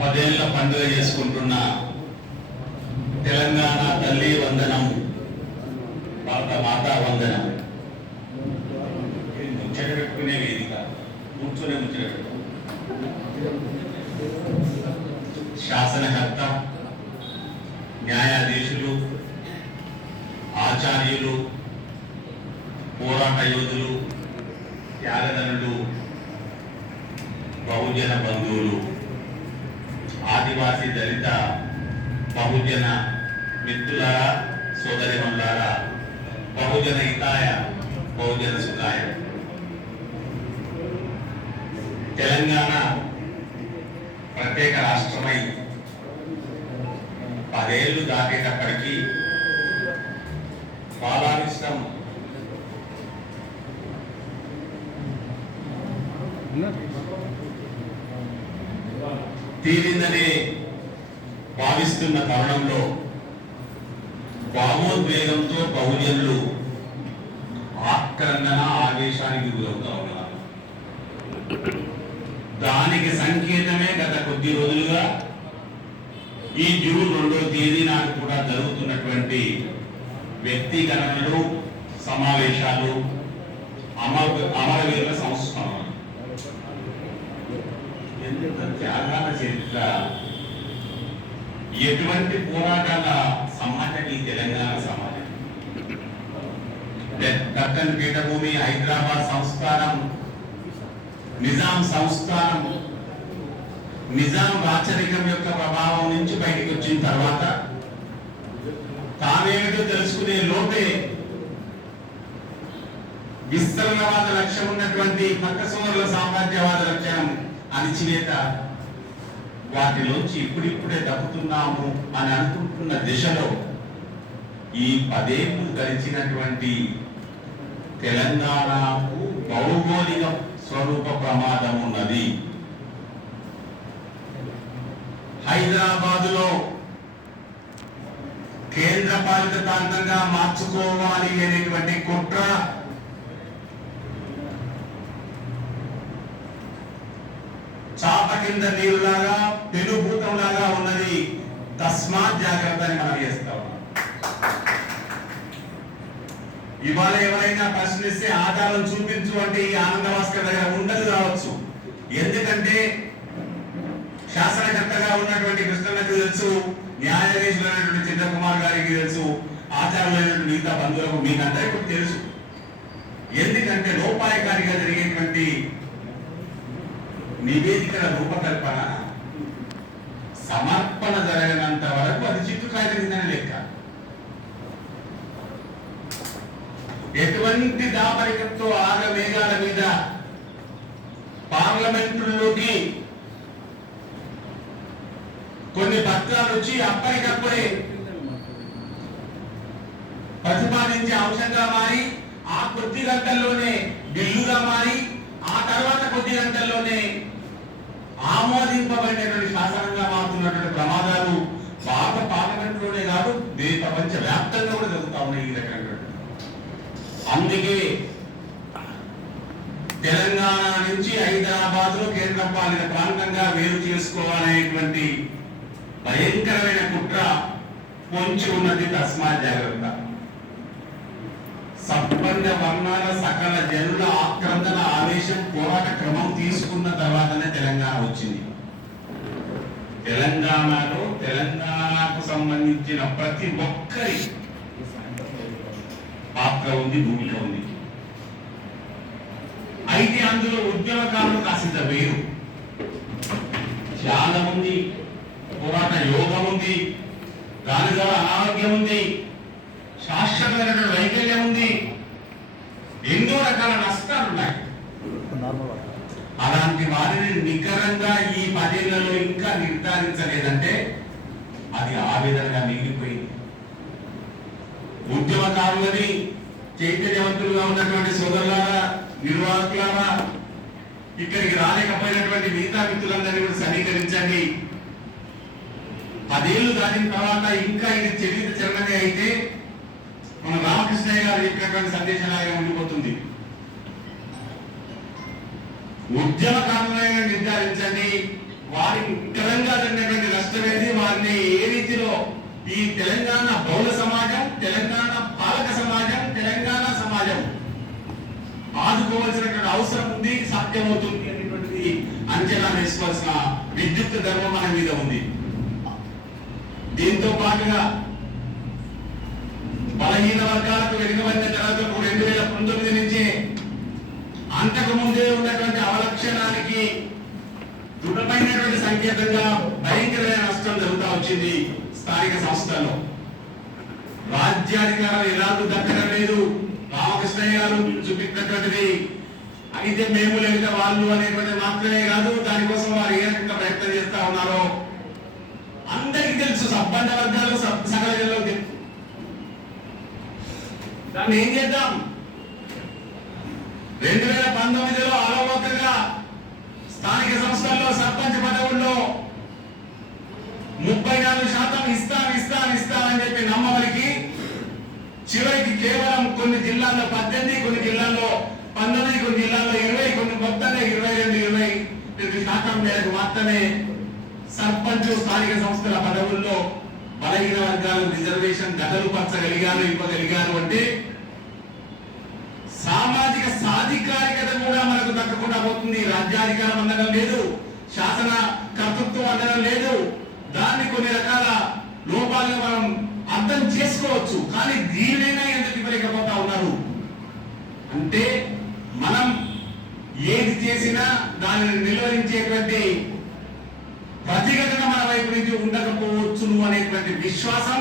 10 ఏళ్ల పండుగ చేసుకుంటున్న తెలంగాణ తల్లి వందనం, భారత మాతా వందనం. ముచ్చట పెట్టుకునే వేదిక, కూర్చునే ముచ్చట పెట్టు. శాసనకర్త, న్యాయాధీశులు, ఆచార్యులు, పోరాట యోధులు, త్యాగదనులు, బహుజన బంధువులు, ఆదివాసీ దళిత బహుజన మిత్రులారా, సోదరిమణులారా, బహుజన హితాయ బహుజన సుఖాయ. తెలంగాణ ప్రత్యేక రాష్ట్రమై 10 ఏళ్లు దాటేటప్పటికీ బాలారిష్టం తీరిందని భావిస్తున్న తరుణంలో భావోద్వేగంతో బహుజనులు ఆక్రందన ఆవేశానికి గురవుతా ఉన్నారు. దానికి సంకేతమే గత కొద్ది రోజులుగా ఈ జూన్ 2వ తేదీ నాడు కూడా జరుగుతున్నటువంటి వ్యక్తీకరణలు, సమావేశాలు, అమరవీరుల సంస్మరణ. ఎంత త్యాగాల చరిత్ర, ఎటువంటి పోరాటాల సమాజం ఈ తెలంగాణ సమాజం. దక్కన్ పీఠభూమి, హైదరాబాద్ సంస్థానం, నిజాం సంస్థానం, నిజాం రాచరికం యొక్క ప్రభావం నుంచి బయటకు వచ్చిన తర్వాత తానేమిటో తెలుసుకునే లోపే విస్తరణవాద లక్ష్యం ఉన్నటువంటి పక్కసోదరుల సామ్రాజ్యవాద లక్ష్యం అణిచివేత, వాటిలోంచి ఇప్పుడిప్పుడే దక్కుతున్నాము అని అనుకుంటున్న దిశలో ఈ 10 ఏళ్లు గడిచినటువంటి తెలంగాణకు భౌగోళిక స్వరూప ప్రమాదం ఉన్నది. హైదరాబాదులో కేంద్ర పాలిత ప్రాంతంగా మార్చుకోవాలి అనేటువంటి కుట్ర చాప కింద నీరులాగా, పెనుభూతంలాగా ఉన్నది. తస్మాత్ జాగ్రత్త అని మనం చేస్తాం. ఇవాళ ఎవరైనా ప్రశ్నిస్తే ఆధారం చూపించు అంటే ఈ ఆనంద భాస్కర్ దగ్గర ఉండదు కావచ్చు. ఎందుకంటే శాసనకర్తగా ఉన్నటువంటి కృష్ణన్నకు తెలుసు, న్యాయాధీశులైనటువంటి చంద్రకుమార్ గారికి తెలుసు, ఆచార్యులైనటువంటి మిగతా బంధువులకు మీకందరికీ తెలుసు. ఎందుకంటే లోపాయకారిగా జరిగేటువంటి నివేదికల రూపకల్పన, సమర్పణ జరగనంత వరకు అది చిట్టుకాయ కిందనే లెక్క. ఎటువంటి దాపరికంతో ఆగమేఘాల మీద పార్లమెంటులోకి కొన్ని పత్రాలు వచ్చి అప్పటికప్పుడే ప్రతిపాదించే అంశంగా మారి, ఆ కొద్ది గంటల్లోనే బిల్లుగా మారి, ఆ తర్వాత కొద్ది గంటల్లోనే ఆమోదింపబడినటువంటి శాసనంగా మారుతున్నటువంటి ప్రమాదాలు భారత పార్లమెంట్లోనే కాదు, ప్రపంచ వ్యాప్తంగా కూడా జరుగుతా ఉన్నాయి ఈ రకంగా. అందుకే తెలంగాణ నుంచి హైదరాబాద్ లో కేంద్ర పాలిత ప్రాంతంగా వేరు చేసుకోవాలనేటువంటి భయంకరమైన కుట్ర పొంచి ఉన్నది. తస్మాత్ జాగ్రత్త. సంపన్న వర్ణాల సకల జనుల ఆక్రందన, ఆవేశం, పోరాట క్రమం తీసుకున్న తర్వాతనే తెలంగాణ వచ్చింది. తెలంగాణలో తెలంగాణకు సంబంధించిన ప్రతి ఒక్కరి పాత్ర ఉంది, భూమిక ఉంది. అయితే అందులో ఉద్యమకారులు కాసింత వేరు. త్యాగం ఉంది, పోరాట యోగం ఉంది, దాని ద్వారా అనారోగ్యం ఉంది, శాశ్వతమైనటువంటి వైకల్యం ఉంది, ఎన్నో రకాల నష్టాలు ఉన్నాయి. అలాంటి వారిని నికరంగా ఈ 10 ఏళ్లలో ఇంకా నిర్ధారించలేదంటే అది ఆవేదనగా మిగిలిపోయింది. ఉద్యమకారులని, చైతన్యవంతులుగా ఉన్నటువంటి సోదరులారా, నిర్వాహకులారా, ఇక్కడికి రాలేకపోయినటువంటి మిగతా మిత్రులందరినీ కూడా సమీకరించండి. 10 ఏళ్లు దాటిన తర్వాత ఇంకా ఇది చరిత్ర చరణమే అయితే మన రామకృష్ణయ్య గారు చెప్పినటువంటి సందేశంలాగా ఉండిపోతుంది. ఉద్యమకారులను నిర్ధారించండి, వారి తెలంగాణ జరిగినటువంటి నష్టం ఏంది, వారిని ఏ రీతిలో ఈ తెలంగాణ బౌల సమాజం, తెలంగాణ పాలక సమాజం, తెలంగాణ సమాజం ఆదుకోవాల్సినటువంటి అవసరం ఉంది, సాధ్యమవుతుంది అనేటువంటిది అంచనా వేసుకోవాల్సిన విద్యుత్ ధర్మం మన మీద ఉంది. దీంతో పాటుగా బలహీన వర్గాలకు వెనుకబడిన తరగతులకు 2019 నుంచే అంతకు ముందే ఉన్నటువంటి అవలక్షణానికి దృఢమైనటువంటి సంకేతంగా భయంకరమైన నష్టం జరుగుతూ వచ్చింది. స్థానిక సంస్థల్లో రాజ్యాధికారం ఎలాగూ దక్కడం లేదు. రామకృష్ణయ్య గారు చూపించినటువంటిది అయితే మేము లేదా వాళ్ళు అనేటువంటి మాత్రమే కాదు, దానికోసం వారు ఏ రకంగా ప్రయత్నం చేస్తా ఉన్నారో అందరికీ తెలుసు. సంపన్న వర్గాలు సకల జిల్లాలో తెలుసు. దాన్ని ఏం చేద్దాం? 2019లో అలవోకగా స్థానిక సంస్థల్లో సర్పంచ్ పదవుల్లో 34% ఇస్తామని చెప్పి నమ్మవలికి చివరికి కేవలం కొన్ని జిల్లాల్లో 18, కొన్ని జిల్లాల్లో 19, కొన్ని జిల్లాల్లో 20, కొన్ని మొత్తంగా 22% మేరకు మాత్రమే సర్పంచ్ స్థానిక సంస్థల పదవుల్లో బలహీన వర్గాలు రిజర్వేషన్ గదలు ఇవ్వగలిగారు అంటే సామాజిక సాధికారికత కూడా మనకు దక్కకుండా పోతుంది. రాజ్యాధికారం అందడం లేదు, శాసన కర్తృత్వం అందడం లేదు. దాన్ని కొన్ని రకాల లోపాలుగా మనం అర్థం చేసుకోవచ్చు. కానీ దీనినైనా ఎందుకు ఇవ్వలేకపోతా ఉన్నారు అంటే మనం ఏది చేసినా దానిని నిలువరించేటువంటి ప్రతిఘటన మన వైపు నుంచి ఉండకపోవచ్చును అనేటువంటి విశ్వాసం